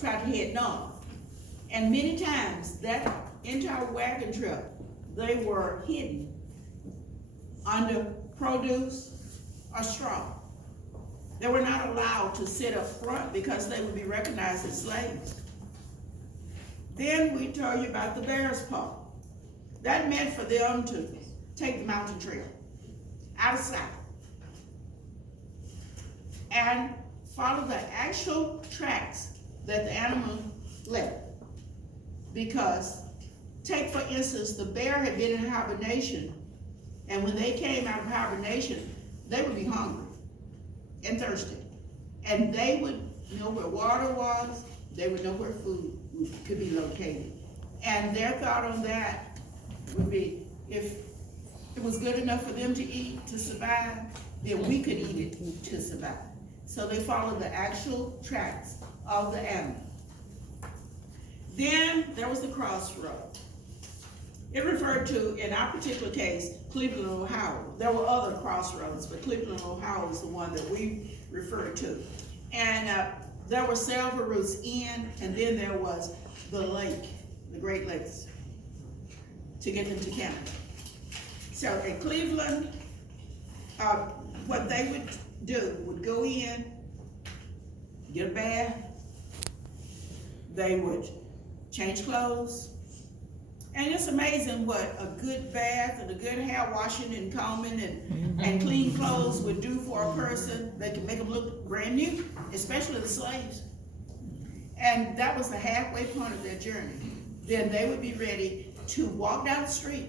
tried to head north. And many times that entire wagon trip, they were hidden under produce or straw. They were not allowed to sit up front because they would be recognized as slaves. Then we told you about the bear's paw. That meant for them to take the mountain trail out of sight and follow the actual tracks that the animal left. Because, take for instance, the bear had been in hibernation, and when they came out of hibernation, they would be hungry and thirsty. And they would know where water was, they would know where food could be located. And their thought on that would be, if it was good enough for them to eat to survive, then we could eat it to survive. So they followed the actual tracks of the animal. Then there was the crossroad. It referred to, in our particular case, Cleveland, Ohio. There were other crossroads, but Cleveland, Ohio is the one that we refer to. And there were several routes in, and then there was the lake, the Great Lakes, to get them to Canada. So at Cleveland, what they would do would go in, get a bath, they would change clothes, and it's amazing what a good bath and a good hair washing and combing and clean clothes would do for a person. They could make them look brand new, especially the slaves. And that was the halfway point of their journey. Then they would be ready to walk down the street,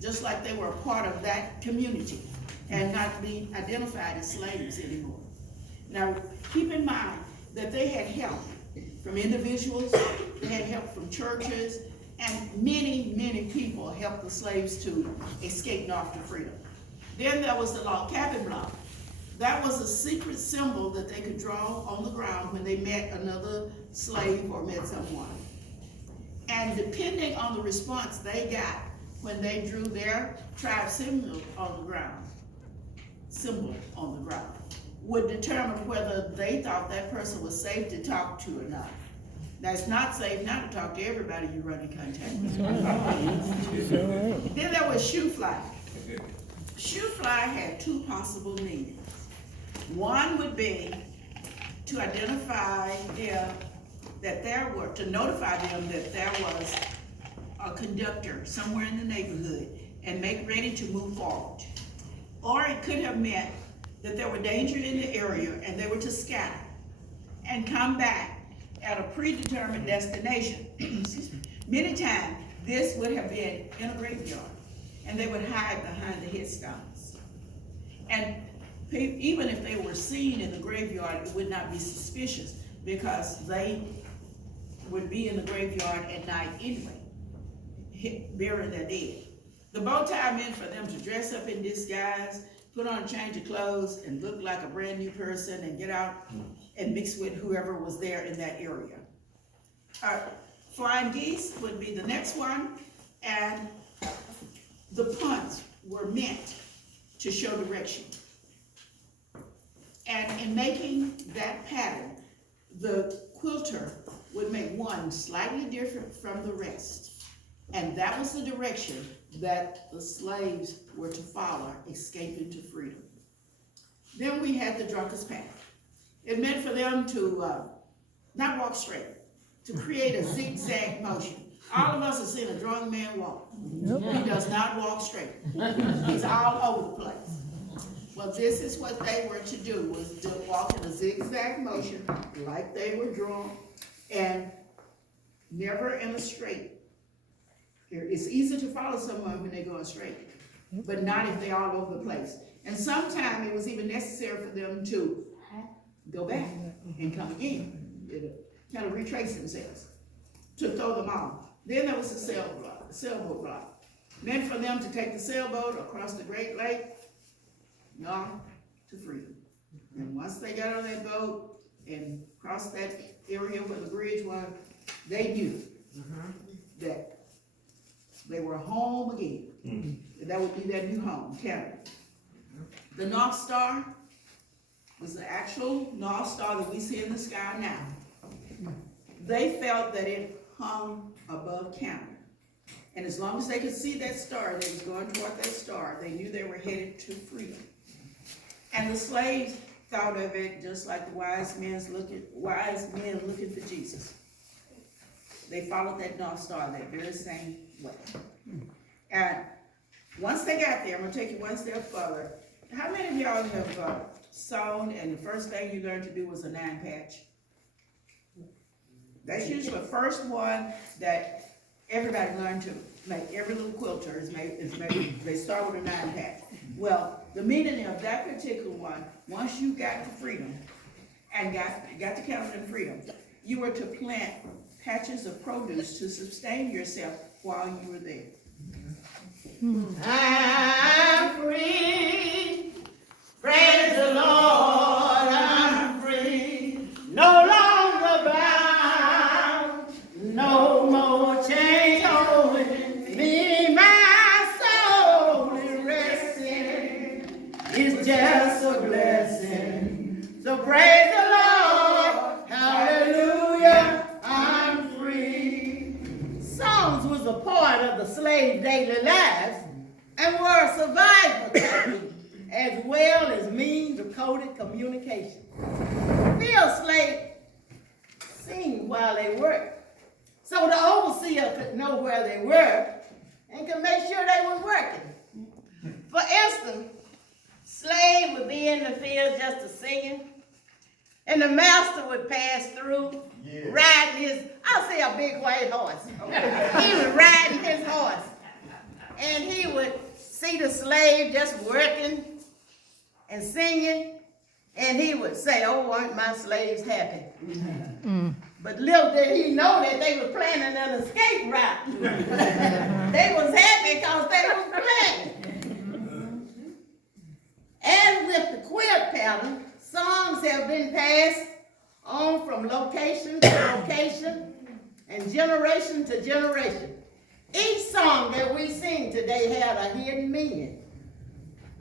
just like they were a part of that community and not be identified as slaves anymore. Now, keep in mind that they had help from individuals, they had help from churches, and many, many people helped the slaves to escape north to freedom. Then there was the log cabin block. That was a secret symbol that they could draw on the ground when they met another slave or met someone. And depending on the response they got when they drew their tribe symbol on the ground, would determine whether they thought that person was safe to talk to or not. Now, it's not safe not to talk to everybody you run in contact with. Then there was shoe fly. Shoe fly had two possible meanings. One would be to identify them to notify them that there was a conductor somewhere in the neighborhood and make ready to move forward. Or it could have meant that there were danger in the area and they were to scatter and come back at a predetermined destination. Many times, this would have been in a graveyard, and they would hide behind the headstones. And even if they were seen in the graveyard, it would not be suspicious because they would be in the graveyard at night anyway, burying their dead. The bow tie meant for them to dress up in disguise, put on a change of clothes, and look like a brand new person and get out and mix with whoever was there in that area. Flying geese would be the next one, and the punts were meant to show direction. And in making that pattern, the quilter would make one slightly different from the rest. And that was the direction that the slaves were to follow, escaping to freedom. Then we had the drunkard's path. It meant for them to not walk straight, to create a zigzag motion. All of us have seen a drunk man walk. He does not walk straight. He's all over the place. Well, this is what they were to do, was to walk in a zigzag motion like they were drunk, and never in a straight. It's easy to follow someone when they're going straight, but not if they're all over the place. And sometimes it was even necessary for them to go back and come again, kind of retrace themselves, to throw them off. Then there was the sailboat block, meant for them to take the sailboat across the Great Lake, north to freedom. And once they got on that boat and crossed that area where the bridge was, they knew that they were home again. That would be their new home, Canada. The North Star was the actual North Star that we see in the sky now. they felt that it hung above Canada. And as long as they could see that star, they was going toward that star, they knew they were headed to freedom. And the slaves thought of it just like the wise men looking for Jesus. They followed that North Star that very same way. And once they got there, I'm gonna take you one step further. How many of y'all have sewn and the first thing you learned to do was a 9-patch? That's usually the first one that everybody learned to make. Every little quilter is made, they start with a 9-patch. Well, the meaning of that particular one, once you got to freedom and got to Canada and freedom, you were to plant patches of produce to sustain yourself while you were there. I'm free, praise the Lord, I'm free, no longer bound, no more chains holding me, my soul is resting, it's just a blessing, so praise the Lord, hallelujah, I'm free. Songs was a part of the slave daily lives and were a survival tactic as well as means of coded communication. Field slaves sing while they work, so the overseer could know where they were and could make sure they were working. For instance, slave would be in the field just a singing, and the master would pass through, riding his, I'll say a big white horse. He was riding his horse, and he would see the slave just working and singing, and he would say, "Oh, aren't my slaves happy?" But little did he know that they were planning an escape route. They was happy because they was playing. And with the quilt pattern, songs have been passed on from location to location and generation to generation. Each song that we sing today had a hidden meaning.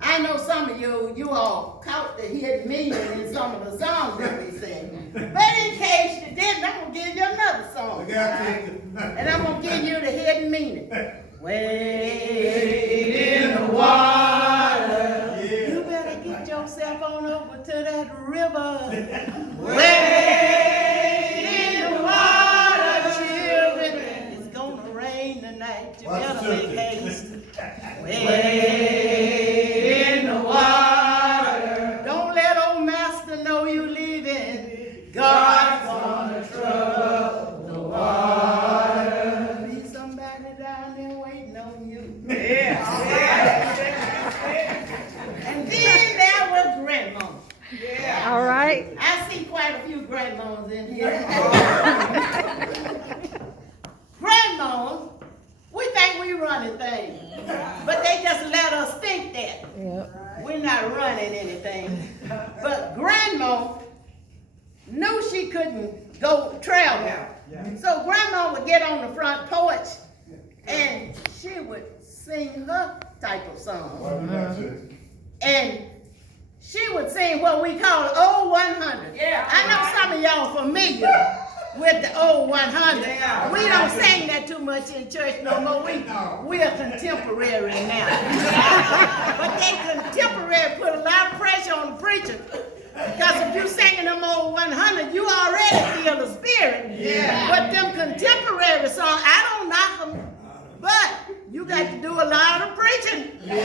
I know some of you all caught the hidden meaning in some of the songs that we sing. But in case you didn't, I'm going to give you another song. And I'm going to give you the hidden meaning. Wade in the water. You better get yourself on over to that river. Wade in the water, children. It's going to rain tonight. You better make haste. Wade in the water. Don't let old master know you leaving. God's gonna trouble the water. Be somebody down there waiting on you. Yeah. And then there was grandma. Yeah. All right. I see quite a few grandmas in here. Grandmas, we think we running things, but they just let us think that. Yep. We're not running anything. But grandma knew she couldn't go travel. So grandma would get on the front porch and she would sing her type of song. And she would sing what we call old 100. Yeah. I know some of y'all familiar with the old 100. Yeah. We don't sing that too much in church no more. We're contemporary now. But they contemporary put a lot of pressure on the preacher. Because if you're singing them old 100, you already feel the spirit. Yeah. But them contemporary songs, I don't knock them, but you got to do a lot of preaching. Yeah.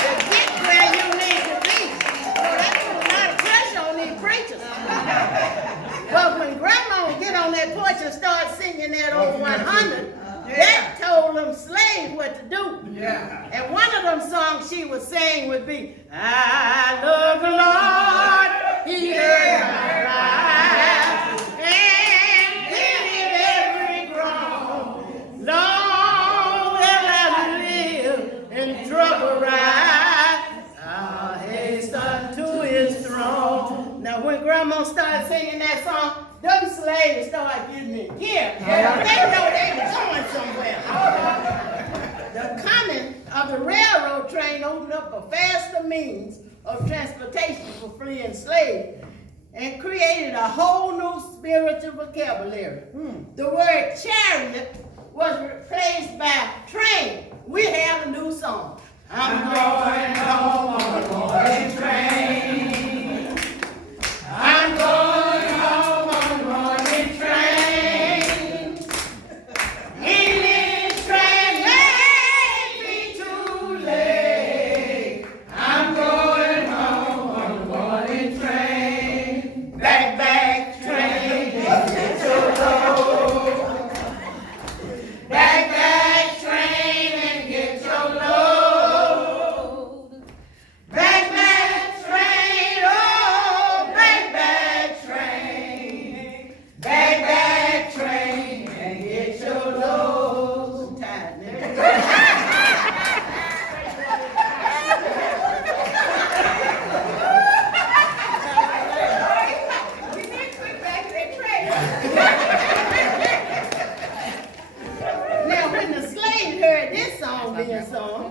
To get where you need to be. So that put a lot of pressure on these preachers. But when grandma would get on that porch and start singing that old 100, that told them slaves what to do. Yeah. And one of them songs she would sing would be, I love the Lord, He heard my cry, and pitied every groan. Long will I live in trouble rise, I'll hasten to His throne. Now when grandma started singing that song, them slaves started getting in gear. Yeah. They know they were going somewhere. The coming of the railroad train opened up a faster means of transportation for fleeing slaves. and created a whole new spiritual vocabulary. The word chariot was replaced by train. We have a new song. I'm going home on the morning train. I'm going home on the morning train. In this train, let me too late. I'm going home on the morning train. Back train, get your load. Back train and get your load. Back train, oh, back train. Back train and get your load. I'm tired now. Now, when the slaves heard this song being sung,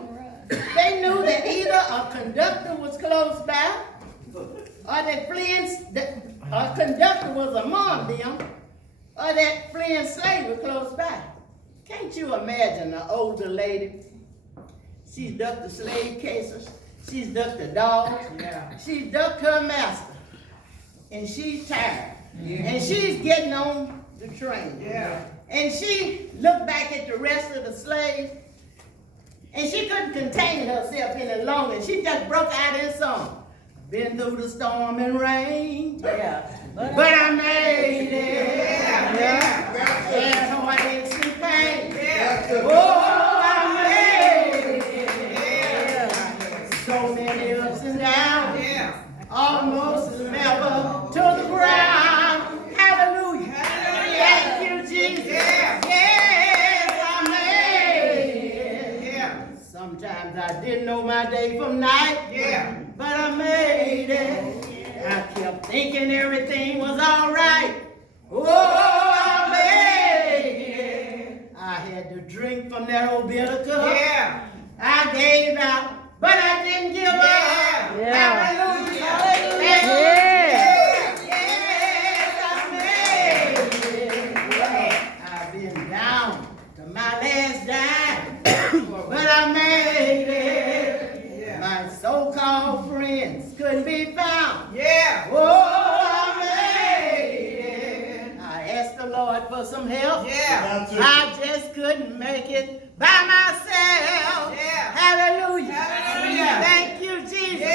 they knew that either a conductor was close by, or a conductor was among them, or that fleeing slave was close by. Can't you imagine an older lady? She's ducked the slave cases, she's ducked the dogs, she's ducked her master, and she's tired, and she's getting on the train. And she looked back at the rest of the slaves, and she couldn't contain herself any longer. And she just broke out in song. Been through the storm and rain, but I made it. Yeah, no, I didn't see pain. Oh, I made it. So many ups and downs, almost never to the ground. Hallelujah. Thank you, Jesus. Yes, I made it. Sometimes I didn't know my day from night, but I made it. I kept thinking everything was all right. Oh, I made it. I had to drink from that old bitter cup. I gave out, but I didn't give up. Hallelujah. Down to my last dime, but I made it. My so-called friends couldn't be found. Oh, I made it. I asked the Lord for some help. I just couldn't make it by myself. Hallelujah. Thank you, Jesus.